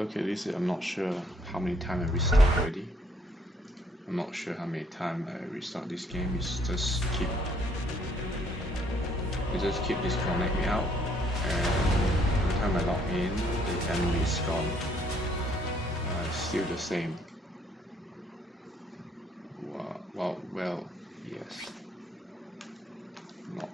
Okay, this is, I'm not sure how many times I restart already. I'm not sure how many times I restart this game. It just keep disconnect me out, and every time I log in, the enemy is gone. Still the same. Well, yes. Not.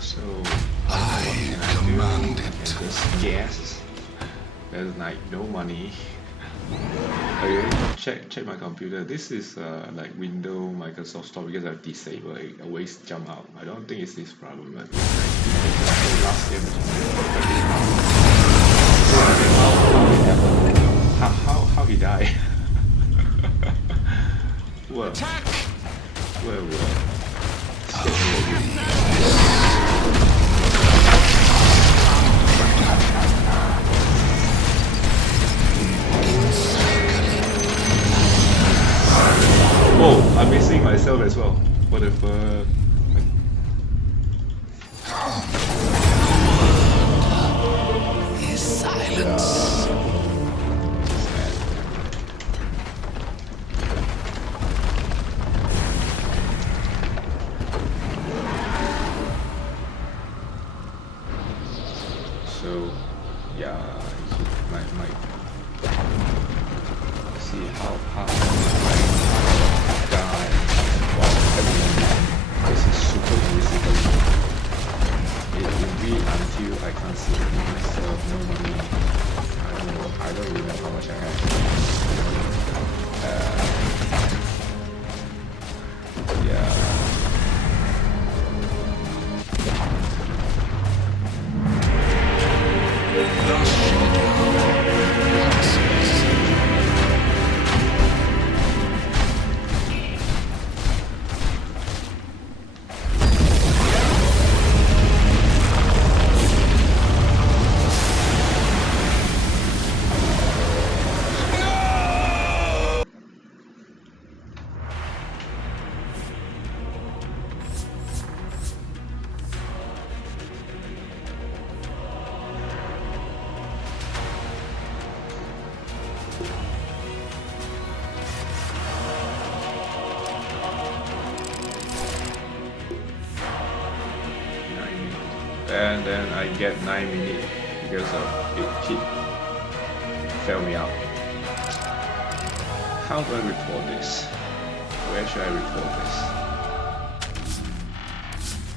So I command it. Just guess. There's like no money. Okay, check my computer. This is like Windows Microsoft Store because I've disabled it. I always jump out. I don't think it's this problem, but last year. How he died? Well, Attack! Oh, I'm missing myself as well. What if His silence. So, yeah, my see how die while everyone this is super invisible. It will be until I can't see myself, no money. I don't even know how much I have. Yeah. And then I get 9 minutes because of it fell me out. How do I report this? Where should I report this?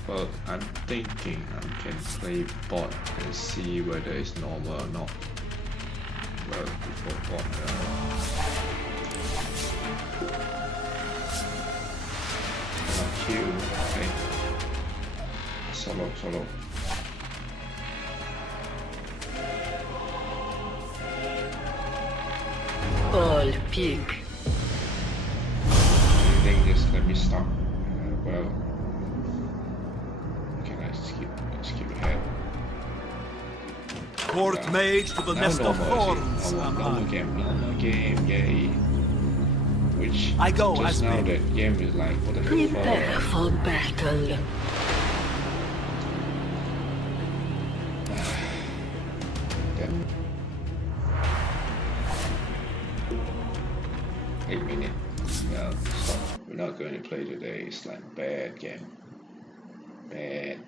Well, I'm thinking I can play bot and see whether it's normal or not. Well, before bot, queue, okay. Solo. All peak. Anything, just let me stop. Well, can I skip ahead? Court mage to the Now nest of normal, thorns. normal game, yay. Which I go just as now bid. that game is like, what the Prepare fuck? for battle. Then 8 minutes. Well, stop. We're not going to play today. It's like bad game. Bad.